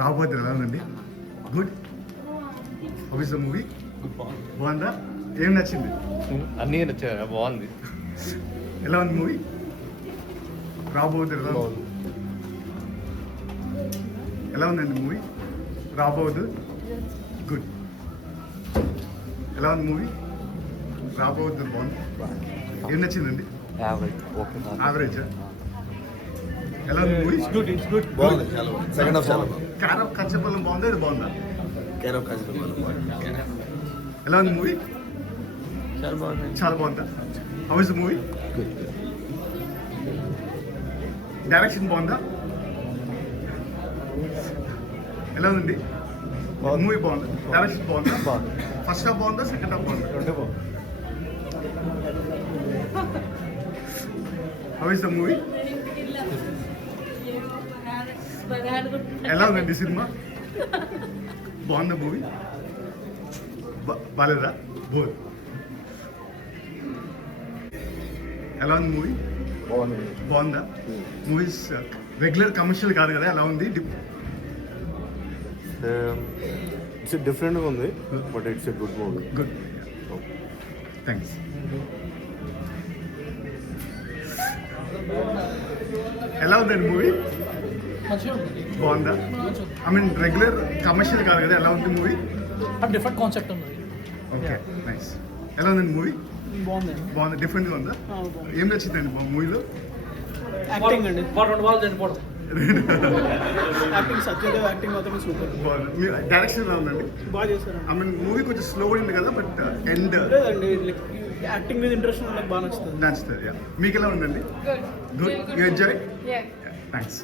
రాబోతుంది ఎలా ఉందండి? Good. How is the movie? బాగుందా? ఏం నచ్చింది? అన్నీ నచ్చాయి, బాగుంది. ఎలా ఉంది మూవీ? రాబోతుంది ఎలా ఉంది? ఎలా ఉందండి మూవీ? రాబోదు. గుడ్. ఎలా ఉంది మూవీ? రాబోతుంది బాగుంది. ఏం నచ్చిందండి? యావరేజ్. ఎలా ఉంది మూవీ? బాగుంది, చాలా బాగుంది. సెకండ్ హాఫ్ చాలా బాగుంది. కారం కచ్చపల్లం బాగుందా? ఇది బాగుందా? Care of Kashi. ఎలా ఉంది మూవీ? చాలా బాగుందా? How is the movie? Direction బాగుందా? ఎలా ఉంది మూవీ? బాగుందా? డైరెక్షన్ బాగుందా? ఫస్ట్ హాఫ్ బాగుందా? సెకండ్ హాఫ్ బాగుందా? How is the movie? ఎలా ఉందండి సినిమా? బాగుందా మూవీ? బాలేదా? బోర్. ఎలా ఉంది మూవీ? బాగుందా? మూవీస్ రెగ్యులర్ కమర్షియల్ కాదు కదా, ఎలా ఉంది? ఇట్స్ డిఫరెంట్గా ఉంది, but it's a good movie. Good. Thanks. ఎలా ఉందండి మూవీ? బాగుందా? ఐ మీన్ రెగ్యులర్ కమర్షియల్ కాదు కదా, ఎలా ఉంది మూవీ? డిఫరెంట్ కాన్సెప్ట్ ఉంది. Okay, nice. ఎలా ఉందండి మూవీ? బాగుందండి. బాగుంది, డిఫరెంట్గా ఉందా? ఏం నచ్చిందండి మూవీలో? యాక్టింగ్ అండి. యాక్టింగ్, సత్యదేవ్ యాక్టింగ్ మాత్రమే సూపర్. బాగుంది. మీ డైరెక్షన్ ఎలా ఉందండి? బాగా చేశారు. ఐ మీన్ మూవీ కొంచెం స్లో ఉంది కదా, బట్ ఎండ్ లేదండి, లైక్ యాక్టింగ్ మీద ఇంట్రెస్ట్ నాకు బాగా నచ్చుతుంది. నచ్చుతుంది. మీకు ఎలా ఉందండి? గుడ్. You enjoy? థ్యాంక్స్.